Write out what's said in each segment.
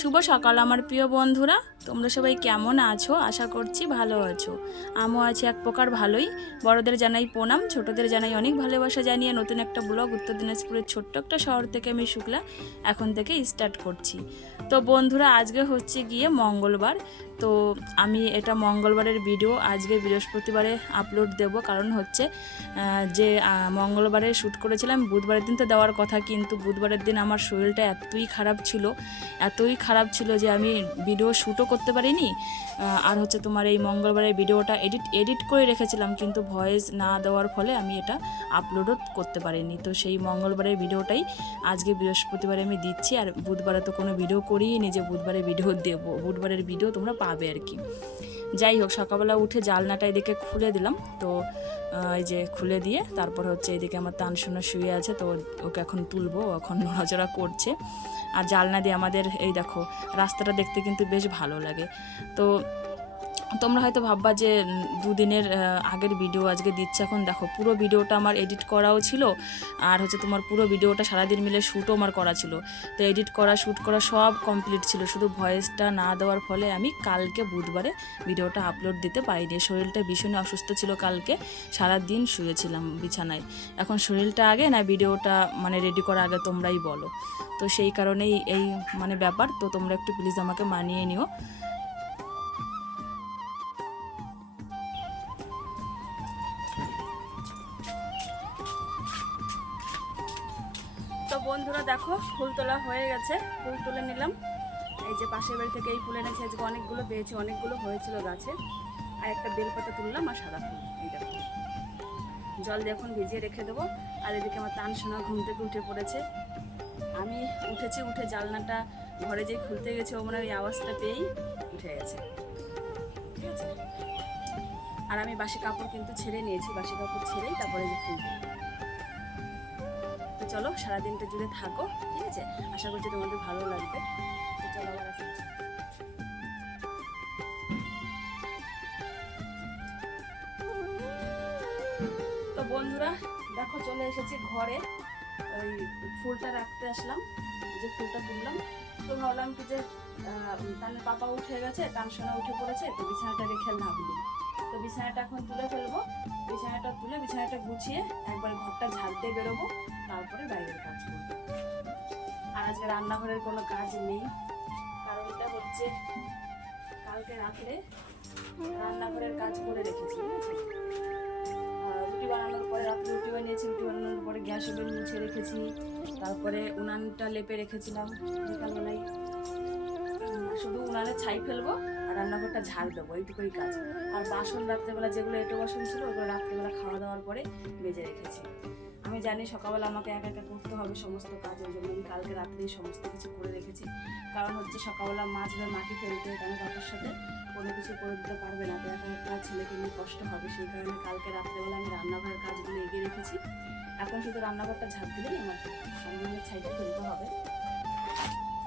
শুভ সকাল আমার প্রিয় বন্ধুরা, তোমরা সবাই কেমন আছো? আশা করছি ভালো আছো। আমিও আছি এক প্রকার ভালোই। বড়দের জানাই প্রণাম, ছোটদের জানাই অনেক ভালোবাসা জানিয়ে নতুন একটা ব্লগ উত্তর দিনাজপুরের ছোট্ট একটা শহর থেকে আমি শুক্লা এখন থেকে স্টার্ট করছি। তো বন্ধুরা, আজকে হচ্ছে গিয়ে মঙ্গলবার। তো আমি এটা মঙ্গলবারের ভিডিও আজকে বৃহস্পতিবারে আপলোড দেব, কারণ হচ্ছে যে মঙ্গলবারে শ্যুট করেছিলাম বুধবারের দিন তো দেওয়ার কথা, কিন্তু বুধবারের দিন আমার শরীরটা এতই খারাপ ছিল যে আমি ভিডিও শ্যুটও করতে পারিনি। আর হচ্ছে তোমার এই মঙ্গলবারের ভিডিওটা এডিট করে রেখেছিলাম, কিন্তু ভয়েস না দেওয়ার ফলে আমি এটা আপলোডও করতে পারিনি। তো সেই মঙ্গলবারের ভিডিওটাই আজকে বৃহস্পতিবারে আমি দিচ্ছি। আর বুধবারে তো কোনো ভিডিও করিই নি যে বুধবারে ভিডিও দেবো, বুধবারের ভিডিও তোমরা পাবে আর কি। যাই হোক, সকালবেলা উঠে জালনাটা এদিকে খুলে দিলাম। তো এই যে খুলে দিয়ে তারপর হচ্ছে এদিকে আমার তানসোনা শুয়ে আছে, তো ওকে এখন তুলবো, এখন নড়াচড়া করছে। আর জালনা দিয়ে আমাদের এই দেখো রাস্তাটা দেখতে কিন্তু বেশ ভালো লাগে। তো তোমরা হয়তো ভাববা যে দুদিনের আগের ভিডিও আজকে দিচ্ছে। এখন দেখো পুরো ভিডিওটা আমার এডিট করাও ছিল, আর হচ্ছে তোমার পুরো ভিডিওটা সারাদিন মিলে শ্যুটও আমার করা ছিল। তো এডিট করা শ্যুট করা সব কমপ্লিট ছিল, শুধু ভয়েসটা না দেওয়ার ফলে আমি কালকে বুধবারে ভিডিওটা আপলোড দিতে পারিনি। শরীরটা ভীষণ অসুস্থ ছিল, কালকে সারাদিন শুয়েছিলাম বিছানায়। এখন শরীরটা আগে না ভিডিওটা মানে রেডি করা আগে, তোমরাই বলো। তো সেই কারণেই এই মানে ব্যাপার। তো তোমরা একটু প্লিজ আমাকে মানিয়ে নিও। তো বন্ধুরা দেখো, ফুল তোলা হয়ে গেছে, ফুল তুলে নিলাম। এই যে পাশের বাড়ি থেকে এই ফুল এনেছি, আজকে অনেকগুলো পেয়েছি, অনেকগুলো হয়েছিল গাছে। আর একটা বেলপাতা তুললাম আর সাদা ফুল। এই দেখো, জল দিয়ে এখন ভিজিয়ে রেখে দেবো। আর এদিকে আমার তানসোনা ঘুম থেকে উঠে পড়েছে। আমি উঠেছি, উঠে জানলাটা ঘরে যেই খুলতে গেছে ও মানে ওই আওয়াজটা পেয়েই উঠে গেছে, ঠিক আছে। আর আমি বাসি কাপড় কিন্তু ছেড়ে নিয়েছি, বাসি কাপড় ছেড়েই তারপরে যে ফুল। তো চলো সারাদিনটা জুড়ে থাকো, ঠিক আছে। আশা করছি তোমাদের ভালো লাগবে। তো চলো আবার আসি। তো বন্ধুরা দেখো, চলে এসেছি ঘরে। ওই ফুলটা রাখতে আসলাম, যে ফুলটা তুললাম। তো ভাবলাম কি যে তানের পাপা উঠে গেছে, তানসোনা উঠে পড়েছে, তো বিছানাটা রেখে না ভুলি। তো বিছানাটা এখন তুলে ফেলবো। বিছানাটা তুলে বিছানাটা গুছিয়ে একবার ঘরটা ঝাড় দিয়ে বেরোবো, তারপরে বাইরের কাজ করবো। আর আজকে রান্নাঘরের কোনো কাজ নেই, কারণটা হচ্ছে কালকে রাত্রে রান্নাঘরের কাজ করে রেখেছি, ঠিক আছে। রুটি বানানোর পরে রাত্রে রুটি বানিয়েছি, রুটি বানানোর পরে গ্যাস ওভেন মুছে রেখেছি, তারপরে উনানটা লেপে রেখেছিলাম বিকালবেলায়। শুধু উনানে ছাই ফেলবো আর রান্নাঘরটা ঝাড় দেবো, এইটুকুই কাজ। আর বাসন রাত্রেবেলা যেগুলো এঁটো বাসন ছিল ওগুলো রাত্রেবেলা খাওয়া দাওয়ার পরে মেজে রেখেছি। আমি জানি সকালবেলা আমাকে একা একা করতে হবে সমস্ত কাজ, ওই জন্য আমি কালকে রাত্রেই সমস্ত কিছু করে রেখেছি। কারণ হচ্ছে সকালবেলা মাছবে মাটি ফেলতে কারণ বাবার সাথে কোনো কিছু করে দিতে পারবে না, তো একা একটা ছেলেকে নিয়ে কষ্ট হবে। সেই কারণে কালকে রাত্রেবেলা আমি রান্নাঘরের কাজগুলো এগিয়ে রেখেছি। এখন শুধু রান্নাঘরটা ঝাড় দিলেই আমার সামনে ছাইটা ফেলতে হবে,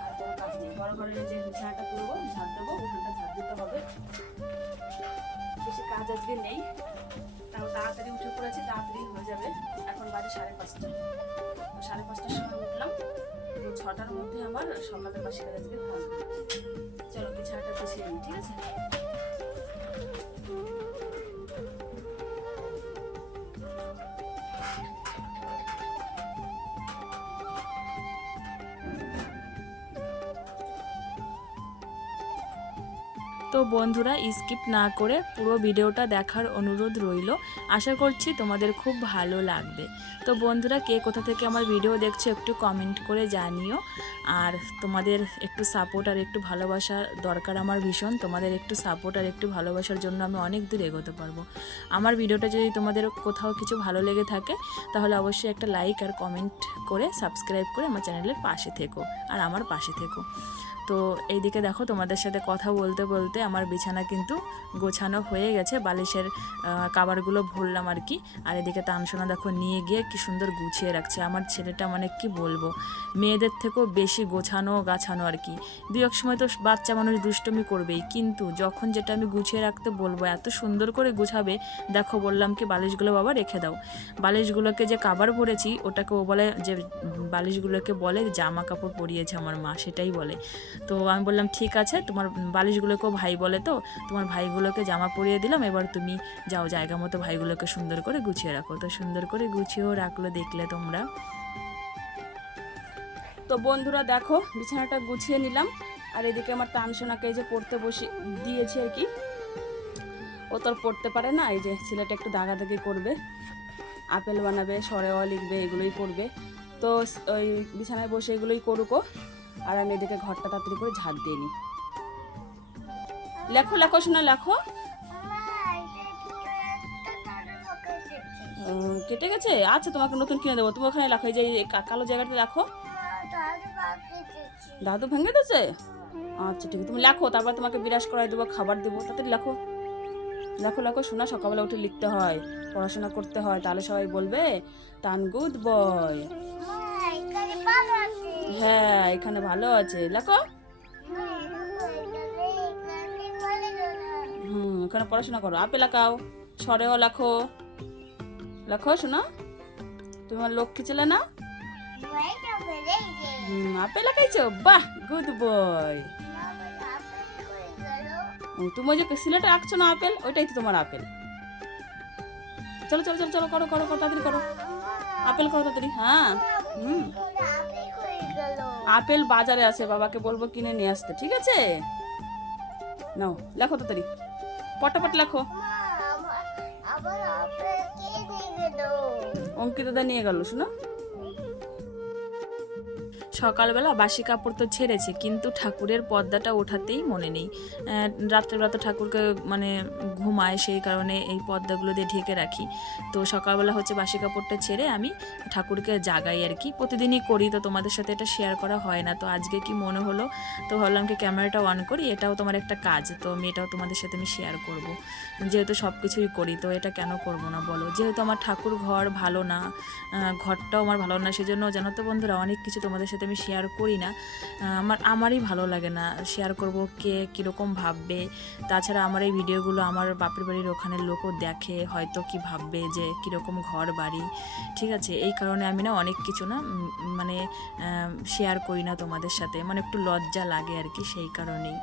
আর কোনো কাজ নেই। বড় ঘরের যে বিছানাটা তুলবো, ঝাড় দেবো, ওখানটা ঝাড় দিতে হবে। বেশি কাজ আজকে নেই, তাও তাড়াতাড়ি উঠে পড়েছি, তাড়াতাড়ি হয়ে যাবে। এখন বাজে 5:30। 5:30টার সময় উঠলাম, তো 6টার মধ্যে আমার সকালের বাসি কাজ আজকে কমপ্লিট। চলো বিছানাটা গুছিয়ে নিই, ঠিক আছে। তো বন্ধুরা, স্কিপ না করে পুরো ভিডিওটা দেখার অনুরোধ রইল। আশা করছি তোমাদের খুব ভালো লাগবে। তো বন্ধুরা, কে কোথা থেকে আমার ভিডিও দেখছো একটু কমেন্ট করে জানিও। আর তোমাদের একটু সাপোর্ট আর একটু ভালোবাসা দরকার আমার ভীষণ। তোমাদের একটু সাপোর্ট আর একটু ভালোবাসার জন্য আমি অনেক দূর এগোতে পারবো। আমার ভিডিওটা যদি তোমাদের কোথাও কিছু ভালো লেগে থাকে, তাহলে অবশ্যই একটা লাইক আর কমেন্ট করে সাবস্ক্রাইব করে আমার চ্যানেলের পাশে থেকো আর আমার পাশে থেকো। তো এইদিকে দেখো, তোমাদের সাথে কথা বলতে বলতে আমার বিছানা কিন্তু গোছানো হয়ে গেছে, বালিশের কাভারগুলো ভরলাম আর কি। আর এদিকে তানসোনা দেখো নিয়ে গিয়ে কি সুন্দর গুছিয়ে রাখছে। আমার ছেলেটা মানে কি বলবো, মেয়েদের থেকেও বেশি গোছানো গাছানো আর কি। দু এক সময় তো বাচ্চা মানুষ দুষ্টুমি করবেই, কিন্তু যখন যেটা আমি গুছিয়ে রাখতে বলবো এত সুন্দর করে গুছাবে। দেখো বললাম কি বালিশগুলো বাবা রেখে দাও, বালিশগুলোকে যে কাভার ভরেছি ওটাকে ও বলে যে বালিশগুলোকে বলে জামা কাপড় পরিয়েছে আমার মা, সেটাই বলে। তো আমি বললাম ঠিক আছে, তোমার বালিশগুলোকেও ভাই বলে তো, তোমার ভাইগুলোকে জামা পরিয়ে দিলাম, এবার তুমি যাও জায়গা মতো ভাইগুলোকে সুন্দর করে গুছিয়ে রাখো। তো সুন্দর করে গুছিয়েও রাখলো, দেখলে তোমরা। তো বন্ধুরা দেখো বিছানাটা গুছিয়ে নিলাম, আর এদিকে আমার তানসোনাকে এই যে পড়তে বসে দিয়েছি আর কি। ও তো আর পড়তে পারে না, এই যে ছেলেটা একটু দাগাদাগি করবে, আপেল বানাবে, সরেওয়া লিখবে, এগুলোই করবে। তো ওই বিছানায় বসে এগুলোই করুকো, আর আমি এদিকে ঘরটা তাড়াতাড়ি করে ঝাড় দিয়ে নিই। লেখো লেখো শোনা লেখো। কেটে গেছে, আচ্ছা তোমাকে নতুন কিনে দেবো, তুমি ওখানে লেখো, এই যে কালো জায়গাটা লেখো। দাদু ভেঙে দিয়েছে, আচ্ছা ঠিক আছে, তুমি লেখো, তারপর তোমাকে বিরাস করাই দেবো, খাবার দেবো, তাড়াতাড়ি লেখো লেখো লেখো শোনা। সকালবেলা উঠে লিখতে হয়, পড়াশোনা করতে হয়, তাহলে সবাই বলবে তান গুড বয়। হ্যাঁ এখানে ভালো আছে, লেখো। এখানে পড়াশোনা করো, আপে লেখাও, সরেও লেখো, লেখো শোনা, তুমি আমার লক্ষ্মী ছেলে না। আপে লেখাইছো, বাহ গুড বয়। তুমি ওই যে সিলেটে রাখছো না আপেল, ওইটাই তো তোমার আপেল। চলো চলো চলো চলো, করো করো করো, তাড়াতাড়ি করো, আপেল করো তাড়াতাড়ি। হ্যাঁ আপেল বাজারে আছে, বাবাকে বলবো কিনে নিয়ে আসতে, ঠিক আছে। নাও লেখো তাড়াতাড়ি, পটাপট লেখো। অঙ্কিতা নিয়ে গেল শোনো। সকালবেলা বাসি কাপড় তো ছেড়েছি, কিন্তু ঠাকুরের পর্দাটা ওঠাতেই মনে নেই। রাত্রেবেলা তো ঠাকুরকে মানে ঘুমায়, সেই কারণে এই পর্দাগুলো দিয়ে ঢেকে রাখি। তো সকালবেলা হচ্ছে বাসি কাপড়টা ছেড়ে আমি ঠাকুরকে জাগাই আর কি, প্রতিদিনই করি, তো তোমাদের সাথে এটা শেয়ার করা হয় না। তো আজকে কি মনে হলো, তো ভাবলাম কি ক্যামেরাটা অন করি, এটাও তোমার একটা কাজ, তো আমি এটাও তোমাদের সাথে আমি শেয়ার করব। যেহেতু সব কিছুই করি, তো এটা কেন করব না বলো। যেহেতু আমার ঠাকুর ঘর ভালো না, ঘরটাও আমার ভালো না, সেজন্য জানো তো বন্ধুরা, অনেক কিছু তোমাদের সাথে আমি শেয়ার করি না। আমারই ভালো লাগে না শেয়ার করব, কে কীরকম ভাববে। তাছাড়া আমার এই ভিডিওগুলো আমার বাপের বাড়ির ওখানের লোকও দেখে, হয়তো কি ভাববে যে কীরকম ঘর বাড়ি, ঠিক আছে। এই কারণে আমি না অনেক কিছু না মানে শেয়ার করি না তোমাদের সাথে, মানে একটু লজ্জা লাগে আর কি, সেই কারণেই।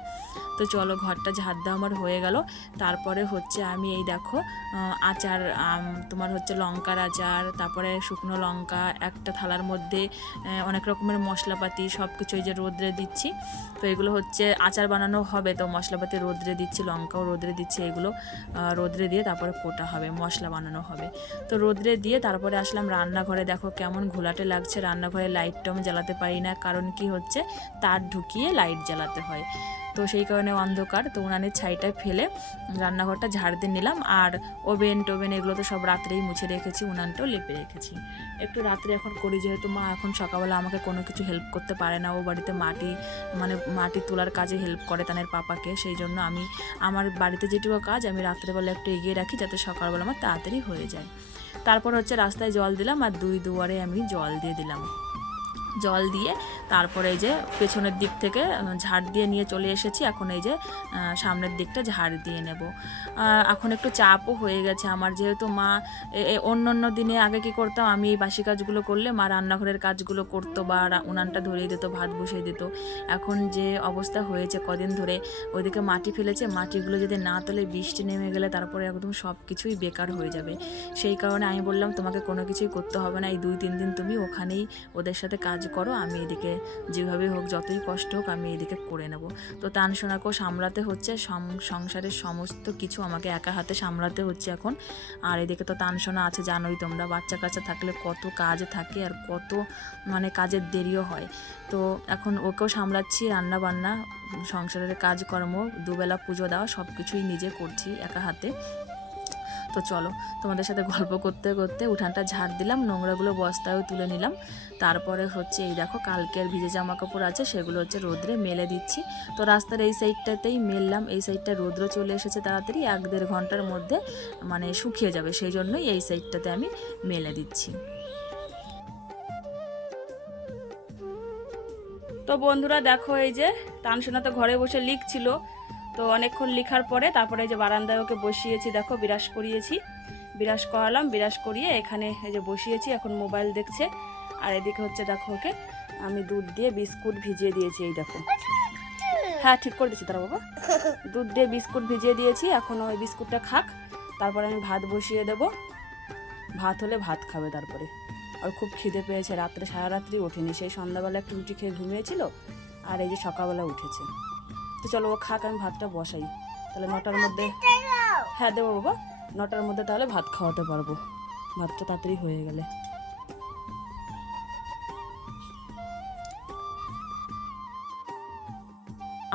তো চলো ঘরটা ঝাড় দেওয়া আমার হয়ে গেল। তারপরে হচ্ছে আমি এই দেখো আচার, তোমার হচ্ছে লঙ্কার আচার, তারপরে শুকনো লঙ্কা একটা থালার মধ্যে, অনেক রকমের মশলাপাতি সব কিছু এই যে রোদ্রে দিচ্ছি। তো এগুলো হচ্ছে আচার বানানো হবে, তো মশলাপাতি রোদ্রে দিচ্ছি, লঙ্কাও রোদ্রে দিচ্ছি, এগুলো রোদ্রে দিয়ে তারপরে কোটা হবে, মশলা বানানো হবে। তো রোদ্রে দিয়ে তারপরে আসলাম রান্নাঘরে। দেখো কেমন ঘোলাটে লাগছে, রান্নাঘরে লাইটটাও আমি জ্বালাতে পারি না, কারণ কি হচ্ছে তার ঢুকিয়ে লাইট জ্বালাতে হয়, তো সেই কারণে অন্ধকার। তো উনানের ছাইটা ফেলে রান্নাঘরটা ঝাড় দিয়ে নিলাম, আর ওভেন টোভেন এগুলো তো সব রাত্রেই মুছে রেখেছি, উনানটাও লেপে রেখেছি। একটু রাত্রে এখন করি, যেহেতু মা এখন সকালবেলা আমাকে কোনো কিছু হেল্প করতে পারে না, ও বাড়িতে মাটি তোলার কাজে হেল্প করে তানের পাপাকে, সেই জন্য আমি আমার বাড়িতে যেটুকু কাজ আমি রাত্রেবেলা একটু এগিয়ে রাখি, যাতে সকালবেলা আমার তাড়াতাড়ি হয়ে যায়। তারপর হচ্ছে রাস্তায় জল দিলাম, আর দুয়ারে আমি জল দিয়ে দিলাম। জল দিয়ে তারপরে এই যে পেছনের দিক থেকে ঝাড় দিয়ে নিয়ে চলে এসেছি, এখন এই যে সামনের দিকটা ঝাড় দিয়ে নেব। এখন একটু চাপও হয়ে গেছে আমার, যেহেতু মা অন্য দিনে আগে কি করতাম, আমি এই বাসি কাজগুলো করলে মা রান্নাঘরের কাজগুলো করতো বা উনানটা ধরিয়ে দিত, ভাত বসিয়ে দিত। এখন যে অবস্থা হয়েছে কদিন ধরে, ওইদিকে মাটি ফেলেছে, মাটিগুলো যদি না তোলে বৃষ্টি নেমে গেলে তারপরে একদম সব কিছুই বেকার হয়ে যাবে। সেই কারণে আমি বললাম তোমাকে কোনো কিছুই করতে হবে না, এই 2-3 দিন তুমি ওখানেই ওদের সাথে কাজ করো, আমি এদিকে যেভাবে হোক যতই কষ্ট হোক আমি এদিকে করে নেব। তো তানসোনাকেও সামলাতে হচ্ছে, সংসারের সমস্ত কিছু আমাকে একা হাতে সামলাতে হচ্ছে এখন। আর এদিকে তো তানসোনা আছে, জানোই তোমরা, বাচ্চা কাচ্চা থাকলে কত কাজ থাকে আর কত মানে কাজের দেরিও হয়। তো এখন ওকেও সামলাচ্ছি, রান্না বান্না, সংসারের কাজকর্ম, দুবেলা পুজো দেওয়া, সব কিছুই নিজে করছি একা হাতে। তো চলো তোমাদের সাথে গল্প করতে করতে উঠানটা ঝাড় দিলাম, নোংরাগুলো বস্তায়ও তুলে নিলাম। তারপরে হচ্ছে এই দেখো কালকের ভিজে জামা কাপড় আছে, সেগুলো হচ্ছে রোদ্রে মেলে দিচ্ছি। তো রাস্তার এই সাইডটাতেই মেললাম, এই সাইডটা রোদ্র চলে এসেছে তাড়াতাড়ি, 1-1.5 ঘন্টার মধ্যে মানে শুকিয়ে যাবে, সেই জন্যই এই সাইডটাতে আমি মেলে দিচ্ছি। তো বন্ধুরা দেখো এই যে তানসোনা তো ঘরে বসে লিখছিল, তো অনেকক্ষণ লেখার পরে তারপরে এই যে বারান্দায় ওকে বসিয়েছি, দেখো বিরাস করিয়েছি, বিরাস করালাম, বিরাস করিয়ে এখানে এই যে বসিয়েছি, এখন মোবাইল দেখছে। আর এদিকে হচ্ছে দেখো ওকে আমি দুধ দিয়ে বিস্কুট ভিজিয়ে দিয়েছি, এই দেখো হ্যাঁ ঠিক করে দিচ্ছি তারা বাবা। দুধ দিয়ে বিস্কুট ভিজিয়ে দিয়েছি, এখন ওই বিস্কুটটা খাক, তারপরে আমি ভাত বসিয়ে দেবো। ভাত হলে ভাত খাবে তারপরে। আর খুব খিদে পেয়েছে, রাত্রে সারা রাত্রি ওঠেনি, সেই সন্ধ্যাবেলা একটু রুটি খেয়ে ঘুমিয়েছিল, আর এই যে সকালবেলা উঠেছে। তো চলো ও খাক, আমি ভাতটা বসাই, তাহলে 9টার মধ্যে। হ্যাঁ দেবো বাবা, 9টার মধ্যে তাহলে ভাত খাওয়াতে পারবো, ভাতটা তাড়াতাড়ি হয়ে গেলে।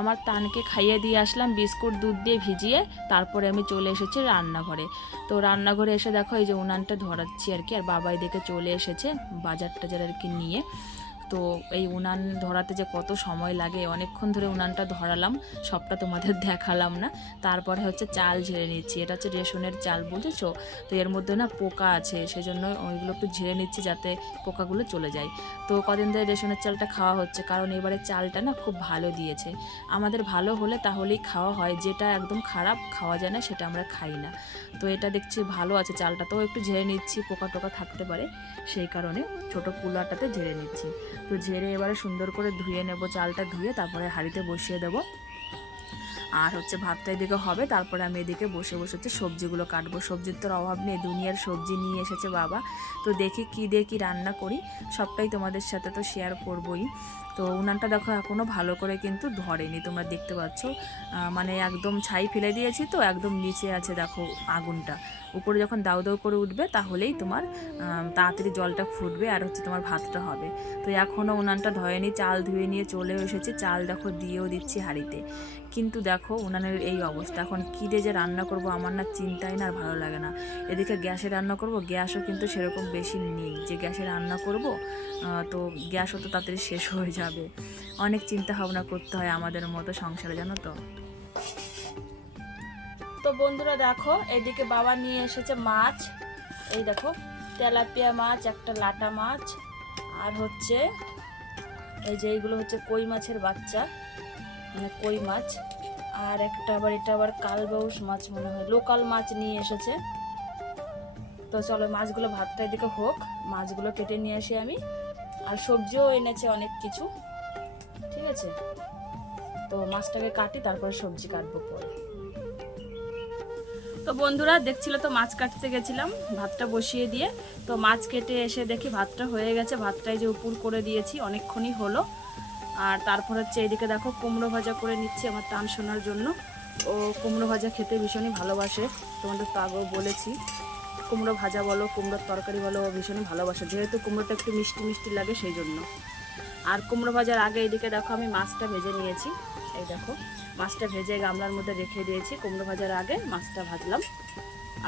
আমার তানকে খাইয়ে দিয়ে আসলাম বিস্কুট দুধ দিয়ে ভিজিয়ে, তারপরে আমি চলে এসেছি রান্নাঘরে। তো রান্নাঘরে এসে দেখো এই যে উনানটা ধরাচ্ছি আর কি, আর বাবা এদিকে চলে এসেছে বাজার টাজার আর কি নিয়ে। তো এই উনান ধরাতে যে কত সময় লাগে, অনেকক্ষণ ধরে উনানটা ধরালাম, সবটা তোমাদের দেখালাম না। তারপরে হচ্ছে চাল ঝেড়ে নিচ্ছি, এটা হচ্ছে রেশনের চাল বুঝেছো, তো এর মধ্যে না পোকা আছে, সেজন্য ওইগুলো একটু ঝেড়ে নিচ্ছি যাতে পোকাগুলো চলে যায়। তো কদিন ধরে রেশনের চালটা খাওয়া হচ্ছে, কারণ এবারে চালটা না খুব ভালো দিয়েছে। আমাদের ভালো হলে তাহলেই খাওয়া হয়, যেটা একদম খারাপ খাওয়া যায় না সেটা আমরা খাই না। তো এটা দেখছি ভালো আছে চালটা, তো একটু ঝেড়ে নিচ্ছি, পোকা টোকা থাকতে পারে সেই কারণে ছোটো কুলাটাতে ঝেড়ে নিচ্ছি। তো ঝেড়ে এবারে সুন্দর করে ধুয়ে নেব, চালটা ধুয়ে তারপরে হাঁড়িতে বসিয়ে দেবো। আর হচ্ছে ভাতটা এদিকে হবে, তারপরে আমি এদিকে বসে বসে হচ্ছে সবজিগুলো কাটবো। সবজির তোর অভাব নেই, দুনিয়ার সবজি নিয়ে এসেছে বাবা। তো দেখি কী দিয়ে কী রান্না করি, সবটাই তোমাদের সাথে তো শেয়ার করবই। তো উনানটা দেখো এখনও ভালো করে কিন্তু ধরেনি, তোমরা দেখতে পাচ্ছ, মানে একদম ছাই ফেলে দিয়েছি, তো একদম নিচে আছে দেখো আগুনটা। উপরে যখন দাউ দাউ করে উঠবে তাহলেই তোমার তাড়াতাড়ি জলটা ফুটবে আর হচ্ছে তোমার ভাতটা হবে। তো এখনও উনানটা ধরেনি, চাল ধুয়ে নিয়ে চলে এসেছি, চাল দেখো দিয়েও দিচ্ছি হাঁড়িতে। কিন্তু দেখো উনানের এই অবস্থা, এখন কী দিয়ে যে রান্না করব আমার না চিন্তাই না আর ভালো লাগে না। এদিকে গ্যাসে রান্না করব, গ্যাসও কিন্তু সেরকম বেশি নেই যে গ্যাসে রান্না করব, তো গ্যাসও তো তাড়াতাড়ি শেষ হয়ে যাবে। অনেক চিন্তা ভাবনা করতে হয় আমাদের মতো সংসারে, জানো তো। তো বন্ধুরা দেখো এদিকে বাবা নিয়ে এসেছে মাছ, এই দেখো তেলাপিয়া মাছ, একটা লাটা মাছ, আর হচ্ছে এই যে এইগুলো হচ্ছে কই মাছের বাচ্চা, মানে কই মাছ, আর একটা আবার এটা আবার কালবাউস মাছ মনে হয়, লোকাল মাছ নিয়ে এসেছে। তো চলো মাছগুলো ভাতটা এদিকে হোক, মাছগুলো কেটে নিয়ে আসি আমি। আর সবজিও এনেছে অনেক কিছু, ঠিক আছে। তো মাছটাকে কাটি, তারপরে সবজি কাটবো পরে। তো বন্ধুরা দেখছিল তো মাছ কাটতে গেছিলাম ভাতটা বসিয়ে দিয়ে, তো মাছ কেটে এসে দেখি ভাতটা হয়ে গেছে, ভাতটাই যে উপর করে দিয়েছি অনেকক্ষণই হলো। আর তারপর হচ্ছে এইদিকে দেখো কুমড়ো ভাজা করে নিচ্ছি আমার টান শোনার জন্য। ও কুমড়ো ভাজা খেতে ভীষণই ভালোবাসে, তোমাদের তো আগেও বলেছি, কুমড়ো ভাজা বলো কুমড়োর তরকারি বলো ও ভীষণই ভালোবাসে, যেহেতু কুমড়োটা একটু মিষ্টি মিষ্টি লাগে সেই জন্য। আর কুমড়ো ভাজার আগে এইদিকে দেখো আমি মাছটা ভেজে নিয়েছি, এই দেখো মাছটা ভেজে গামলার মধ্যে রেখে দিয়েছি, কুমড়ো ভাজার আগে মাছটা ভাজলাম।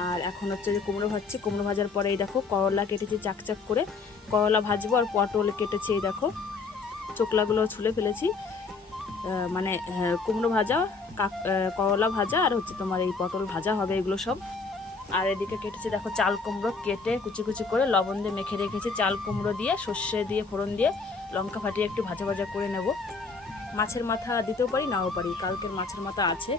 আর এখন হচ্ছে যে কুমড়ো ভাজছি, কুমড়ো ভাজার পরে এই দেখো করলা কেটেছি চাকচাক করে, করলা ভাজবো। আর পটল কেটেছি, এই দেখো চোকলাগুলো ছুলে ফেলেছি, মানে কুমড়ো ভাজা, করলা ভাজা, আর হচ্ছে তোমার এই পটল ভাজা হবে এগুলো সব। আর এদিকে কেটেছি দেখো চাল কুমড়ো, কেটে কুচি কুচি করে লবণ দিয়ে মেখে রেখেছি, চাল কুমড়ো দিয়ে সর্ষে দিয়ে ফোড়ন দিয়ে লঙ্কা ফাটিয়ে একটু ভাজা ভাজা করে নেব। মাছের মাথা দিতেও পারি নাও পারি, কালকের মাছের মাথা আছে,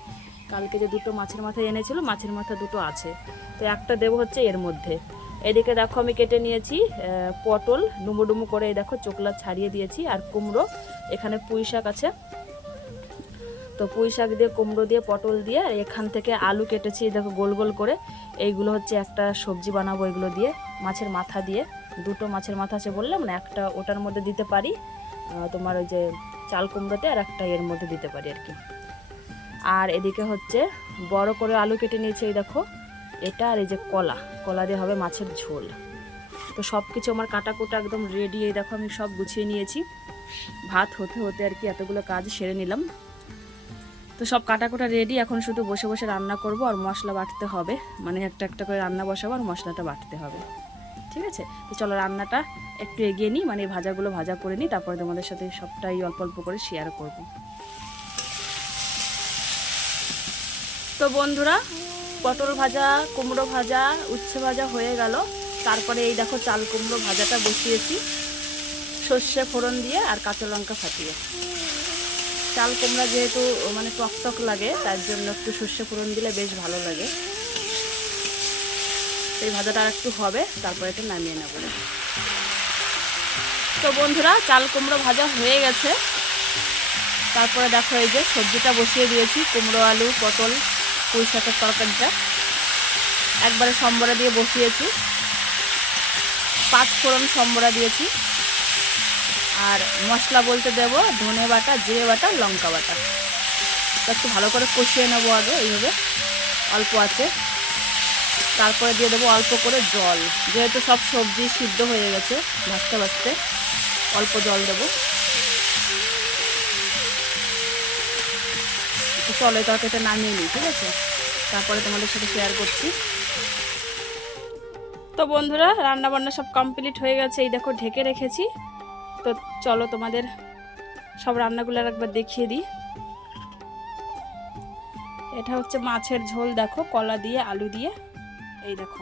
কালকে যে দুটো মাছের মাথা এনেছিল মাছের মাথা দুটো আছে, তো একটা দেবো হচ্ছে এর মধ্যে। এদিকে দেখো আমি কেটে নিয়েছি পটল, ডুমো ডুমো করে এই দেখো চোকলা ছাড়িয়ে দিয়েছি, আর কুমড়ো, এখানে পুঁই শাক আছে, তো পুঁই শাক দিয়ে কুমড়ো দিয়ে পটল দিয়ে, আর এখান থেকে আলু কেটেছি দেখো গোল গোল করে, এইগুলো হচ্ছে একটা সবজি বানাবো এগুলো দিয়ে, মাছের মাথা দিয়ে। দুটো মাছের মাথা আছে বললাম না, একটা ওটার মধ্যে দিতে পারি তোমার ওই যে চাল কুমড়োতে, আর একটা এর মধ্যে দিতে পারি আর কি। আর এদিকে হচ্ছে বড় করে আলু কেটে নিয়েছি এই দেখো এটা, আর এই যে কলা, কলা দিয়ে হবে মাছের ঝোল। তো সব কিছু আমার কাটা কোটা একদম রেডি, এই দেখো আমি সব গুছিয়ে নিয়েছি, ভাত হতে হতে আর কি এতগুলো কাজ সেরে নিলাম। তো সব কাটাকুটা রেডি, এখন শুধু বসে বসে রান্না করব, আর মশলা বাটতে হবে, মানে একটা একটা করে রান্না বসাবো আর মশলাটা বাটতে হবে, ঠিক আছে। তো চলো রান্নাটা একটু এগিয়ে নিই, মানে ভাজাগুলো ভাজা করে নিই, তারপরে তোমাদের সাথে সবটাই অল্প অল্প করে শেয়ার করব। তো বন্ধুরা পটল ভাজা, কুমড়ো ভাজা, উচ্ছে ভাজা হয়ে গেল, তারপরে এই দেখো চাল কুমড়ো ভাজাটা বসিয়েছি সর্ষে ফোড়ন দিয়ে আর কাঁচা লঙ্কা ফাটিয়ে। চাল কুমড়া যেহেতু মানে টক টক লাগে, তার জন্য একটু সর্ষে ফোড়ন দিলে বেশ ভালো লাগে। এই ভাজাটা আর একটু হবে, তারপরে এটা নামিয়ে নেব। তো বন্ধুরা চাল কুমড়ো ভাজা হয়ে গেছে, তারপরে দেখো এই যে সবজিটা বসিয়ে দিয়েছি, কুমড়ো আলু পটল পুঁই শাকের তরকারিটা একবারে সম্বরা দিয়ে বসিয়েছি। 5 ফোড়ন সম্বরা দিয়েছি। আর মশলা বলতে দেব ধনে বাটা, জিরে বাটা, লঙ্কা বাটা। একটু ভালো করে কষিয়ে নেবো আগে এইভাবে অল্প আছে। তারপরে দিয়ে দেবো অল্প করে জল, যেহেতু সব সবজি সিদ্ধ হয়ে গেছে ভাজতে ভাজতে অল্প জল দেবো। চলো তরকারিটা নামিয়ে নিই, ঠিক আছে? তারপরে তোমাদের সাথে শেয়ার করছি। তো বন্ধুরা রান্না বান্না সব কমপ্লিট হয়ে গেছে, এই দেখো ঢেকে রেখেছি। তো চলো তোমাদের সব রান্নাগুলো একবার দেখিয়ে দিই। এটা হচ্ছে মাছের ঝোল, দেখো কলা দিয়ে আলু দিয়ে, এই দেখো।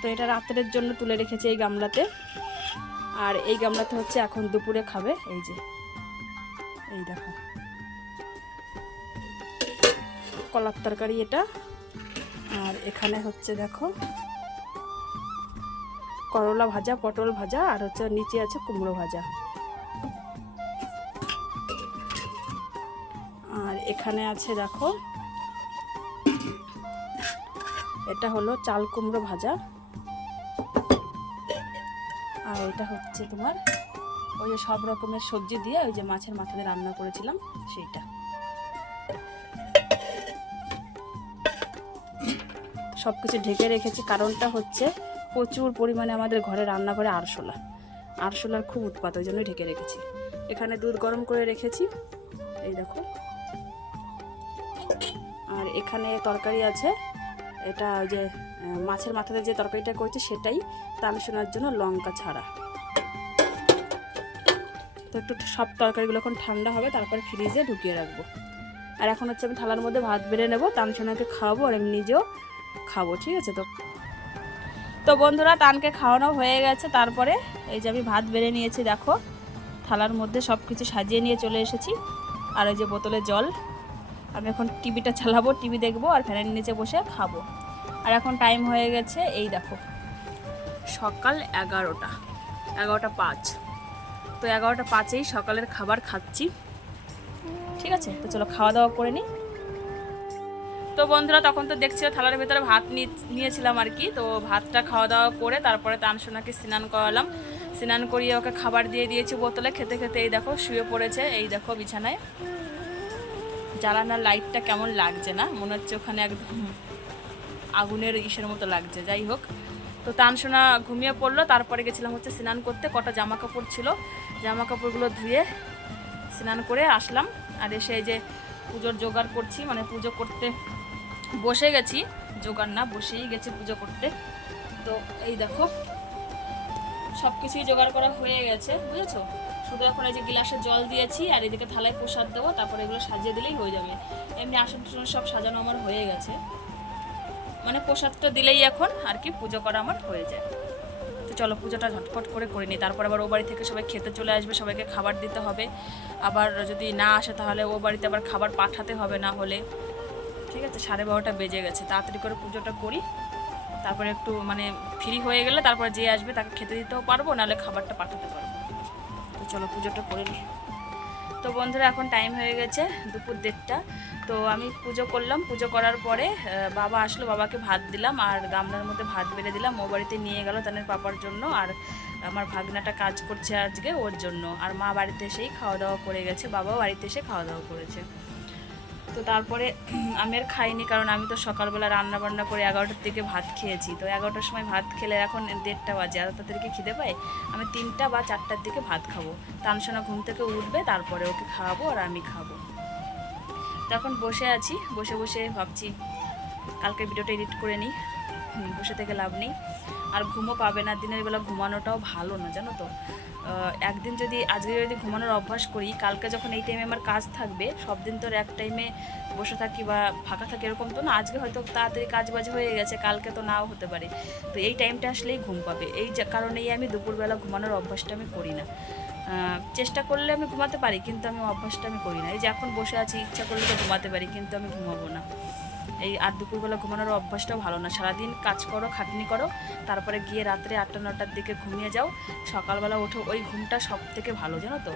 তো এটা রাত্রের জন্য তুলে রেখেছি এই গামলাতে। আর এই গামলাতে হচ্ছে এখন দুপুরে খাবে, এই যে এই দেখো কলার তরকারি এটা। আর এখানে হচ্ছে দেখো করলা ভাজা, পটল ভাজা, আর হচ্ছে নিচে আছে কুমড়ো ভাজা। আর এখানে আছে দেখো এটা হলো চাল কুমড়ো ভাজা। আর এটা হচ্ছে তোমার ওই যে সব রকমের সবজি দিয়ে ওই যে মাছের মাথা দিয়ে রান্না করেছিলাম সেইটা। সব কিছু ঢেকে রেখেছি, কারণটা হচ্ছে প্রচুর পরিমাণে আমাদের ঘরে রান্না করে আরশোলার খুব উৎপাত, ওই জন্যই ঢেকে রেখেছি। এখানে দুধ গরম করে রেখেছি, এই দেখো। আর এখানে তরকারি আছে, এটা ওই যে মাছের মাথাতে যে তরকারিটা করছি সেটাই, তানসোনার জন্য লঙ্কা ছাড়া। তো একটু সব তরকারিগুলো এখন ঠান্ডা হবে, তারপর ফ্রিজে ঢুকিয়ে রাখবো। আর এখন হচ্ছে আমি থালার মধ্যে ভাত বেড়ে নেবো, তানসোনাকে খাওয়াবো আর আমি নিজেও খাবো, ঠিক আছে? তো বন্ধুরা তানকে খাওয়ানো হয়ে গেছে। তারপরে এই যে আমি ভাত বেড়ে নিয়েছি, দেখো থালার মধ্যে সব কিছু সাজিয়ে নিয়ে চলে এসেছি। আর ওই যে বোতলে জল। আমি এখন টিভিটা চালাবো, টিভি দেখবো আর ফ্যানের নিচে বসে খাবো। আর এখন টাইম হয়ে গেছে এই দেখো সকাল 11:05। তো 11:05 সকালের খাবার খাচ্ছি, ঠিক আছে? তো চলো খাওয়া দাওয়া করে নিই। তো বন্ধুরা তখন তো দেখছিলো থালার ভেতরে ভাত নিয়েছিলাম আর কি। তো ভাতটা খাওয়া দাওয়া করে তারপরে তানসোনাকে স্নান করালাম। স্নান করিয়ে ওকে খাবার দিয়ে দিয়েছি বোতলে। খেতে খেতে এই দেখো শুয়ে পড়েছে, এই দেখো বিছানায়। জ্বালানার লাইটটা কেমন লাগছে না, মনে হচ্ছে ওখানে একদম আগুনের ইসের মতো লাগছে। যাই হোক, তো তানসোনা ঘুমিয়ে পড়লো। তারপরে গেছিলাম হচ্ছে স্নান করতে, কটা জামা কাপড় ছিল, জামা কাপড়গুলো ধুয়ে স্নান করে আসলাম। আর এসে এই যে পুজোর জোগাড় করছি, মানে পুজো করতে বসে গেছি, জোগাড় না বসেই গেছি পুজো করতে। তো এই দেখো সব কিছুই জোগাড় করা হয়ে গেছে, বুঝেছো? শুধু এখন এই যে গ্লাসে জল দিয়েছি আর এদিকে থালায় প্রসাদ দেবো, তারপরে এগুলো সাজিয়ে দিলেই হয়ে যাবে। এমনি আসন টাসন সব সাজানো আমার হয়ে গেছে, মানে প্রসাদটা দিলেই এখন আর কি পুজো করা আমার হয়ে যায়। তো চলো পুজোটা ঝটপট করে নিই, তারপর আবার ও বাড়ি থেকে সবাই খেতে চলে আসবে, সবাইকে খাবার দিতে হবে। আবার যদি না আসে তাহলে ও বাড়িতে আবার খাবার পাঠাতে হবে, না হলে ঠিক আছে। 12:30 বেজে গেছে, তাড়াতাড়ি করে পুজোটা করি, তারপরে একটু মানে ফ্রি হয়ে গেলে তারপর যে আসবে তাকে খেতে দিতেও পারবো, নাহলে খাবারটা পাঠাতে পারবো। তো চলো পুজোটা করে নিই। তো বন্ধুরা এখন টাইম হয়ে গেছে দুপুর 1:30। তো আমি পুজো করলাম, পুজো করার পরে বাবা আসলো, বাবাকে ভাত দিলাম আর গামলার মধ্যে ভাত বেড়ে দিলাম। ও বাড়িতে নিয়ে গেল তানের পাপার জন্য, আর আমার ভাগনাটা কাজ করছে আজকে ওর জন্য। আর মা বাড়িতে এসেই খাওয়া দাওয়া করে গেছে, বাবাও বাড়িতে এসে খাওয়া দাওয়া করেছে। তো তারপরে আমি আর খাইনি, কারণ আমি তো সকালবেলা রান্না বান্না করে 11টার দিকে ভাত খেয়েছি। তো 11টার সময় ভাত খেলে এখন 1:30 বাজে, আর তাদেরকে খিদে পায়। আমি 3টা বা 4টার দিকে ভাত খাবো। তানসোনা ঘুম থেকে উঠবে, তারপরে ওকে খাওয়াবো আর আমি খাবো। তো এখন বসে আছি, বসে বসে ভাবছি কালকে ভিডিওটা এডিট করে নিই, বসে থেকে লাভ নেই। আর ঘুমও পাবে না, দিনের বেলা ঘুমানোটাও ভালো না, জানো তো। একদিন যদি আজকে যদি ঘুমানোর অভ্যাস করি, কালকে যখন এই টাইমে আমার কাজ থাকবে, সব দিন তো এক টাইমে বসে থাকি বা ফাঁকা থাকি এরকম তো না। আজকে হয়তো তাড়াতাড়ি কাজ বাজ হয়ে গেছে, কালকে তো নাও হতে পারে। তো এই টাইমটা আসলেই ঘুম পাবে, এই কারণেই আমি দুপুরবেলা ঘুমানোর অভ্যাসটা আমি করি না। চেষ্টা করলে আমি ঘুমাতে পারি, কিন্তু আমি অভ্যাসটা আমি করি না। এই যে এখন বসে আছি, ইচ্ছা করলে তো ঘুমাতে পারি, কিন্তু আমি ঘুমাবো না। এই আর দুপুরবেলা ঘুমানোর অভ্যাসটাও ভালো না। সারাদিন কাজ করো, খাটনি করো, তারপরে গিয়ে রাত্রে 8টা-9টার দিকে ঘুমিয়ে যাও, সকালবেলা ওঠো, ওই ঘুমটা সব থেকে ভালো, জানো তো।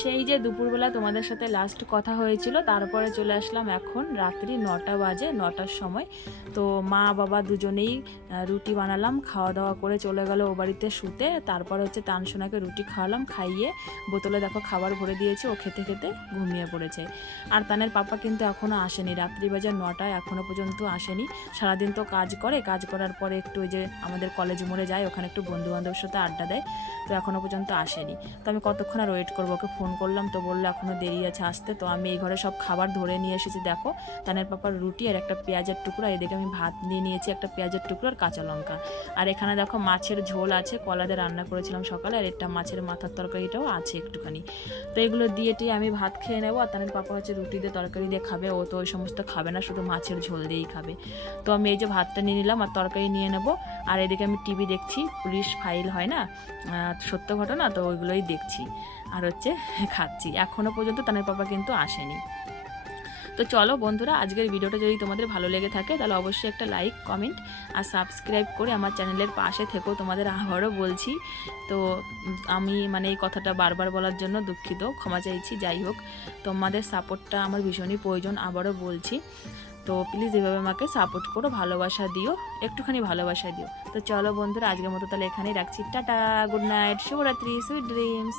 সেই যে দুপুরবেলা তোমাদের সাথে লাস্ট কথা হয়েছিল, তারপরে চলে আসলাম এখন রাত্রি 9টা বাজে, 9টার সময়। তো মা বাবা দুজনেই রুটি বানালাম, খাওয়া দাওয়া করে চলে গেল ও বাড়িতে শুতে। তারপর হচ্ছে তানসোনাকে রুটি খাওয়ালাম, খাইয়ে বোতলে দেখো খাবার ভরে দিয়েছি, ও খেতে খেতে ঘুমিয়ে পড়েছে। আর তানের পাপা কিন্তু এখনও আসেনি, রাত্রি বাজে 9টায় এখনও পর্যন্ত আসেনি। সারাদিন তো কাজ করে, কাজ করার পরে একটু ওই যে আমাদের কলেজ মোড়ে যায়, ওখানে একটু বন্ধুবান্ধবের সাথে আড্ডা দেয়, তো এখনও পর্যন্ত আসেনি। তো আমি কতক্ষণ আর ওয়েট করবো, ওকে ফোন করলাম তো বললো এখনও দেরি আছে আসতে। তো আমি এই ঘরে সব খাবার ধরে নিয়ে এসেছি, দেখো তানের পাপার রুটি আর একটা পেঁয়াজের টুকরো, এদিকে আমি ভাত নিয়ে নিয়েছি, একটা পেঁয়াজের টুকরো আর কাঁচা লঙ্কা। আর এখানে দেখো মাছের ঝোল আছে, কলাতে রান্না করেছিলাম সকালে, আর একটা মাছের মাথার তরকারিটাও আছে একটুখানি। তো এগুলো দিয়ে আমি ভাত খেয়ে নেবো, আর তানের পাপা হচ্ছে রুটি দিয়ে তরকারি দিয়ে খাবে, ও তো ওই সমস্ত খাবে না, শুধু মাছের ঝোল দিয়েই খাবে। তো আমি এই যে ভাতটা নিয়ে নিলাম আর তরকারি নিয়ে নেবো। আর এদিকে আমি টিভি দেখছি, পুলিশ ফাইল হয় না, সত্য ঘটনা, তো ওইগুলোই দেখছি আর হচ্ছে খাচ্ছি। এখনও পর্যন্ত তানের পাপা কিন্তু আসেনি। তো চলো বন্ধুরা, আজকের ভিডিওটা যদি তোমাদের ভালো লেগে থাকে তাহলে অবশ্যই একটা লাইক, কমেন্ট আর সাবস্ক্রাইব করে আমার চ্যানেলের পাশে থেকেও, তোমাদের আবারও বলছি। তো আমি মানে এই কথাটা বারবার বলার জন্য দুঃখিত, ক্ষমা চাইছি। যাই হোক, তোমাদের সাপোর্টটা আমার ভীষণই প্রয়োজন, আবারও বলছি। তো প্লিজ এভাবে আমাকে সাপোর্ট করো, ভালোবাসা দিও, একটুখানি ভালোবাসা দিও। তো চলো বন্ধুরা, আজকের মতো তাহলে এখানেই রাখছি। টাটা, গুড নাইট, শুভরাত্রি, সুইট ড্রিমস।